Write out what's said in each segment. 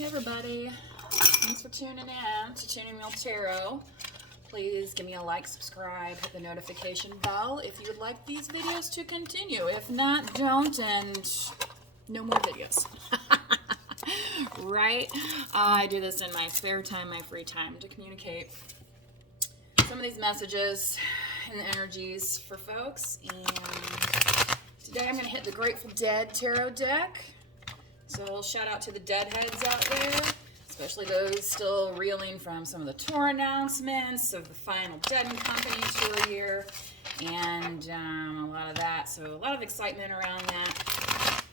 Hey everybody, thanks for tuning in to Tuning Wheel Tarot. Please give me a like, subscribe, hit the notification bell if you would like these videos to continue. If not, don't, and no more videos. Right? I do this in my spare time, my free time, to communicate some of these messages and the energies for folks. And today I'm going to hit the Grateful Dead tarot deck. So shout out to the deadheads out there, especially those still reeling from some of the tour announcements of the final Dead & Company tour year, and a lot of that. So a lot of excitement around that.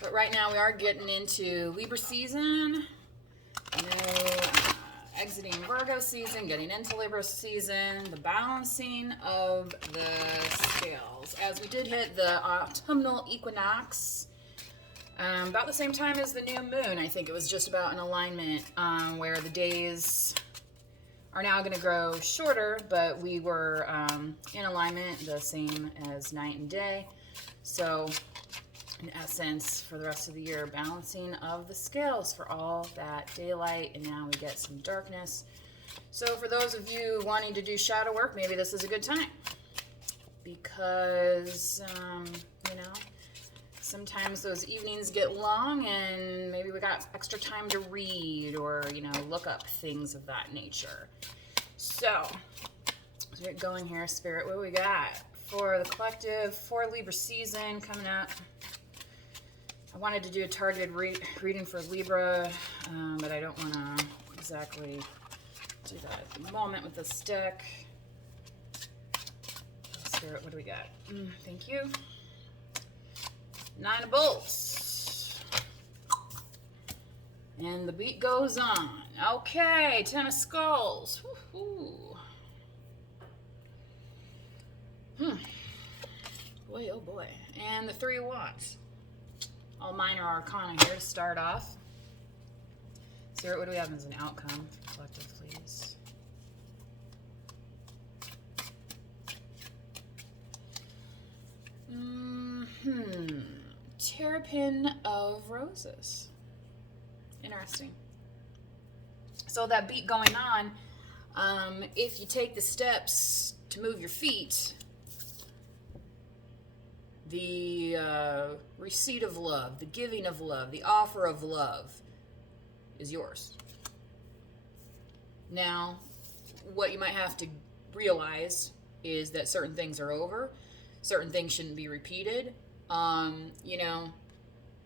But right now we are getting into Libra season, exiting Virgo season, getting into Libra season, the balancing of the scales. As we did hit the autumnal equinox, about the same time as the new moon. I think it was just about an alignment where the days are now going to grow shorter, but we were in alignment the same as night and day. So in essence, for the rest of the year, balancing of the scales for all that daylight, and now we get some darkness. So for those of you wanting to do shadow work, maybe this is a good time, because sometimes those evenings get long and maybe we got extra time to read or, look up things of that nature. So, let's get going here, Spirit. What do we got for the collective, for Libra season coming up? I wanted to do a targeted reading for Libra, but I don't want to exactly do that at the moment with this deck. Spirit, what do we got? Thank you. 9 of bolts. And the beat goes on. Okay, 10 of skulls. Woo-hoo. Boy, oh boy. And the 3 of wands. All minor arcana here to start off. Spirit, what do we have as an outcome for collective, please? Terrapin of roses. Interesting. So that beat going on, if you take the steps to move your feet, the receipt of love, the giving of love, the offer of love is yours. Now, what you might have to realize is that certain things are over. Certain things shouldn't be repeated.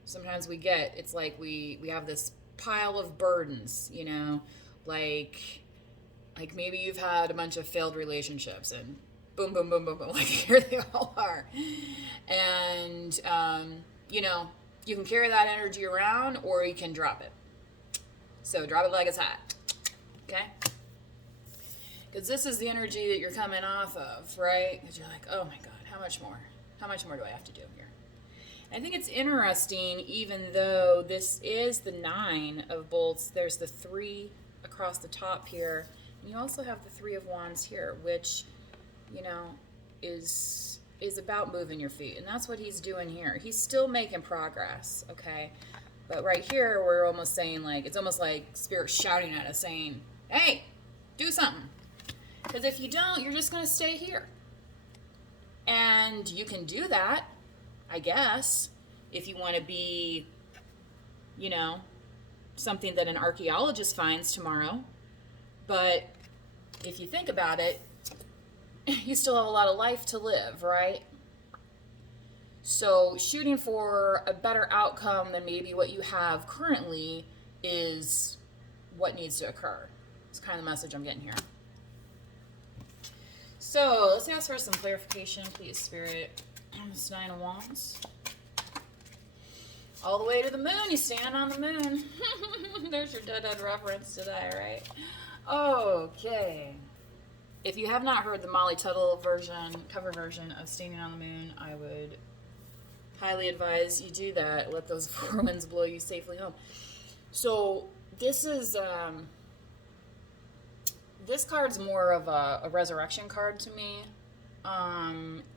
Sometimes it's like we have this pile of burdens, like maybe you've had a bunch of failed relationships and boom, boom, boom, boom, boom, like here they all are. And, you can carry that energy around or you can drop it. So drop it like it's hot, okay? Because this is the energy that you're coming off of, right? Because you're like, oh my God, how much more? How much more do I have to do here? I think it's interesting, even though this is the 9 of bolts, there's the 3 across the top here. And you also have the 3 of wands here, which, is about moving your feet. And that's what he's doing here. He's still making progress, okay? But right here, we're almost saying, it's almost like Spirit shouting at us saying, hey, do something. Because if you don't, you're just going to stay here. And you can do that, I guess, if you want to be, something that an archaeologist finds tomorrow. But if you think about it, you still have a lot of life to live, right? So shooting for a better outcome than maybe what you have currently is what needs to occur. It's kind of the message I'm getting here. So let's ask for some clarification, please, Spirit. This 9 of wands. All the way to the moon. You're standing on the moon. There's your dead reference today, right? Okay. If you have not heard the Molly Tuttle cover version of Standing on the Moon, I would highly advise you do that. Let those 4 winds blow you safely home. So this is... this card's more of a resurrection card to me,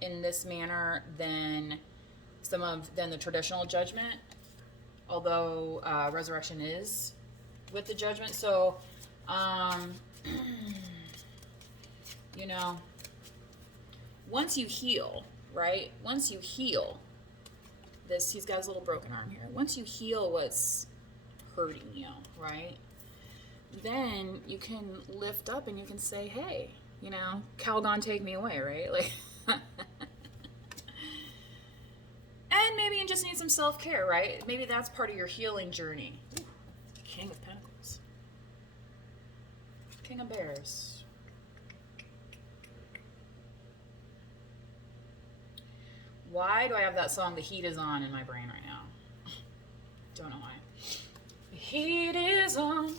in this manner than the traditional judgment. Although resurrection is with the Judgment. So, you know, once you heal, right? Once you heal this, he's got his little broken arm here. Once you heal what's hurting you, right? Then you can lift up and you can say, hey, you know, Calgon, take me away, right? Like, and maybe you just need some self-care, right? Maybe that's part of your healing journey. Ooh, King of Pentacles. King of Bears. Why do I have that song, The Heat Is On, in my brain right now? Don't know why. The heat is on.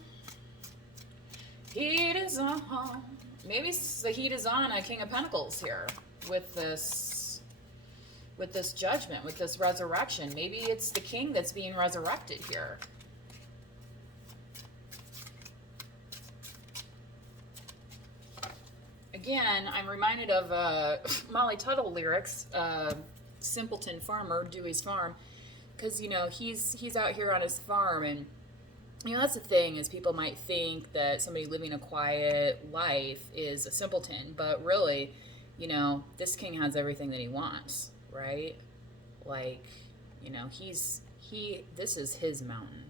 Heat is on. Maybe the heat is on a King of Pentacles here with this Judgment, with this resurrection. Maybe it's the king that's being resurrected here. Again, I'm reminded of Molly Tuttle lyrics, Simpleton Farmer, Dewey's Farm, because, you know, he's out here on his farm, and, you know, that's the thing, is people might think that somebody living a quiet life is a simpleton, but really, you know, this king has everything that he wants, right? Like, you know, this is his mountain,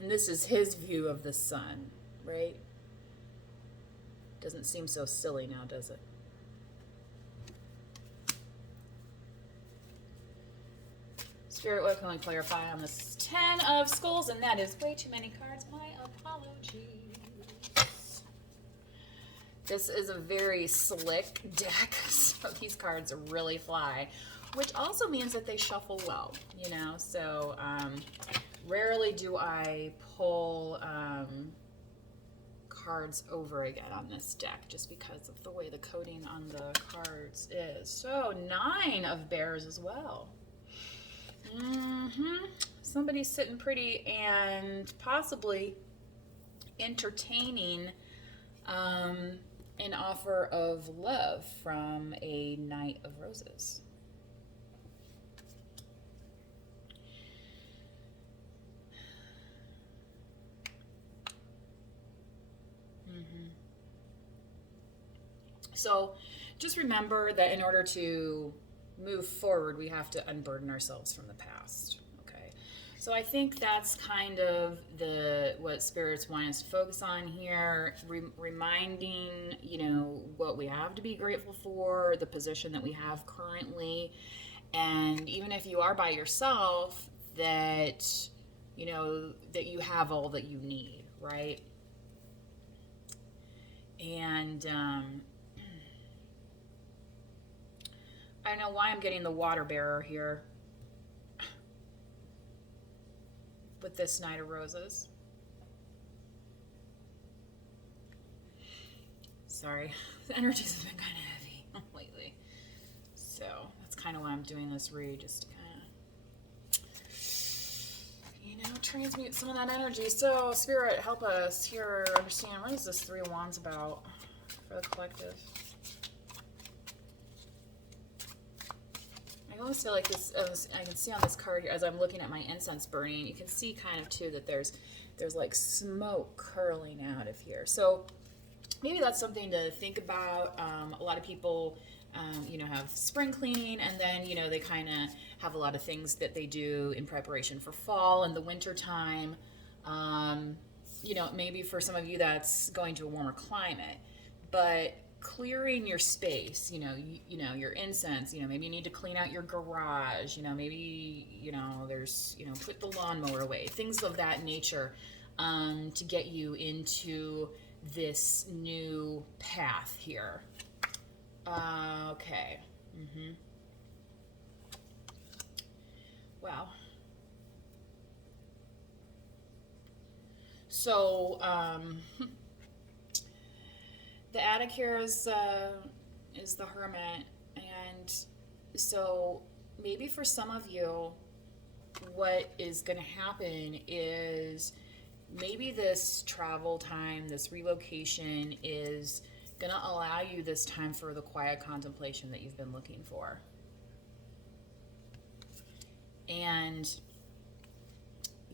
and this is his view of the sun, right? Doesn't seem so silly now, does it? Spirit, what can we clarify on this 10 of Skulls? And that is way too many cards. My apologies. This is a very slick deck, so these cards really fly, which also means that they shuffle well, you know? So rarely do I pull cards over again on this deck, just because of the way the coding on the cards is. So 9 of Bears as well. Somebody's sitting pretty and possibly entertaining an offer of love from a Knight of Roses. So just remember that in order to move forward, we have to unburden ourselves from the past. Okay, so I think that's kind of what Spirit's want us to focus on here, reminding, you know, what we have to be grateful for, the position that we have currently, and even if you are by yourself, that, you know, that you have all that you need, right? And I don't know why I'm getting the Water Bearer here with this Knight of Roses. Sorry, the energies have been kind of heavy lately. So that's kind of why I'm doing this read, just to kind of, you know, transmute some of that energy. So Spirit, help us here understand, what is this 3 of Wands about for the collective? I always feel like this, I can see on this card here, as I'm looking at my incense burning, you can see kind of too that there's like smoke curling out of here. So maybe that's something to think about. A lot of people, you know, have spring cleaning, and then, you know, they kind of have a lot of things that they do in preparation for fall and the winter time. You know, maybe for some of you that's going to a warmer climate, but clearing your space, you know, your incense, you know, maybe you need to clean out your garage, you know, maybe, you know, there's, you know, put the lawnmower away, things of that nature, to get you into this new path here. Okay. Wow. So, the Attic here is the Hermit, and so maybe for some of you, what is going to happen is maybe this travel time, this relocation is going to allow you this time for the quiet contemplation that you've been looking for. And,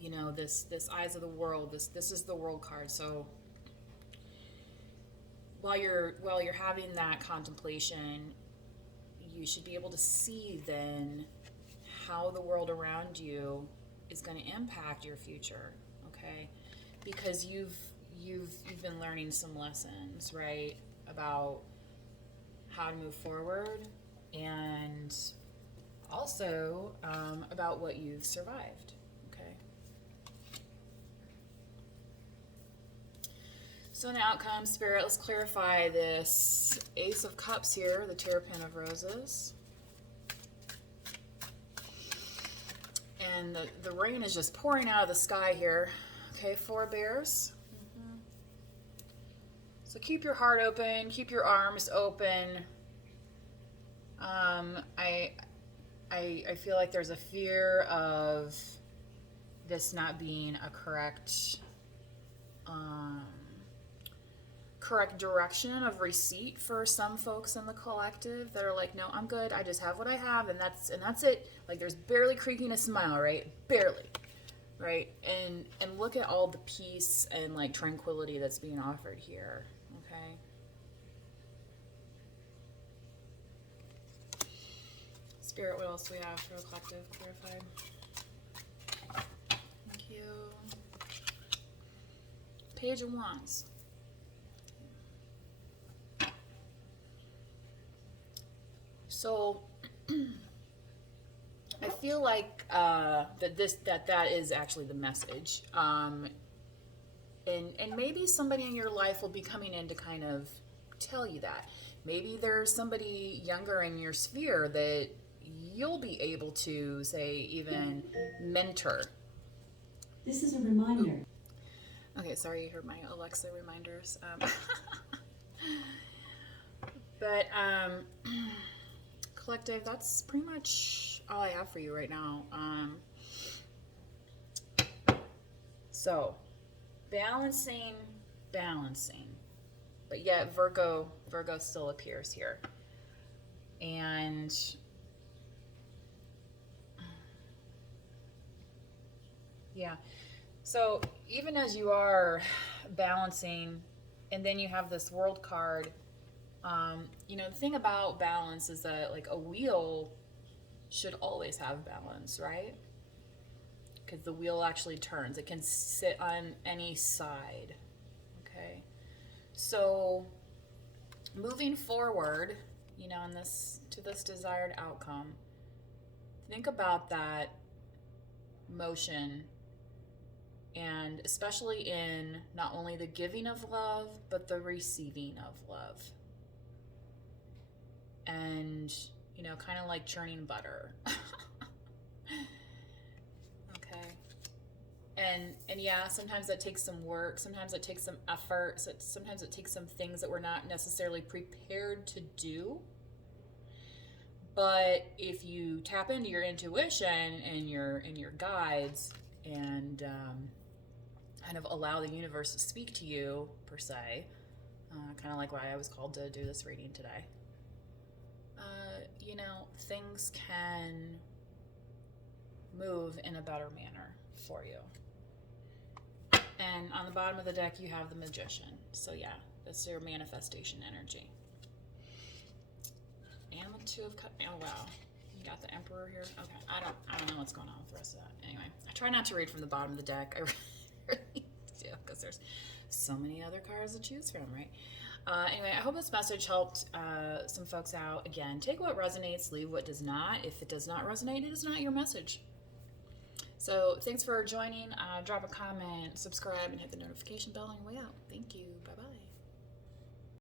you know, this eyes of the world, this is the world card. So while you're having that contemplation, you should be able to see then how the world around you is going to impact your future, okay? Because you've been learning some lessons, right, about how to move forward, and also about what you've survived, okay? So in the outcome, Spirit, let's clarify this Ace of Cups here, the Terrapin of Roses. And the rain is just pouring out of the sky here. Okay, 4 bears. So keep your heart open, keep your arms open. I feel like there's a fear of this not being a correct direction of receipt for some folks in the collective that are like, no, I'm good. I just have what I have, and that's it. Like, there's barely creaking a smile, right? Barely, right? And look at all the peace and like tranquility that's being offered here. Okay. Spirit, what else do we have for the collective? Clarified. Thank you. Page of Wands. So I feel like that is actually the message, and maybe somebody in your life will be coming in to kind of tell you that. Maybe there's somebody younger in your sphere that you'll be able to, say, even mentor. This is a reminder. Okay, sorry, you heard my Alexa reminders. But collective, that's pretty much all I have for you right now. So balancing, but yet Virgo still appears here. And yeah, so even as you are balancing, and then you have this world card, you know, the thing about balance is that, like, a wheel should always have balance, right? Because the wheel actually turns. It can sit on any side, okay? So moving forward, you know, to this desired outcome, think about that motion, and especially in not only the giving of love, but the receiving of love. And, you know, kind of like churning butter. Okay. And yeah, sometimes that takes some work. Sometimes it takes some effort. Sometimes it takes some things that we're not necessarily prepared to do. But if you tap into your intuition and your guides, and kind of allow the universe to speak to you, per se, kind of like why I was called to do this reading today, you know, things can move in a better manner for you. And on the bottom of the deck, you have the Magician. So yeah, that's your manifestation energy. And the 2 of Cups. Oh wow, you got the Emperor here. Okay, I don't know what's going on with the rest of that. Anyway, I try not to read from the bottom of the deck. I really do, because there's so many other cards to choose from, right? Anyway, I hope this message helped some folks out. Again, take what resonates, leave what does not. If it does not resonate, it is not your message. So thanks for joining. Drop a comment, subscribe, and hit the notification bell on your way out. Thank you. Bye-bye.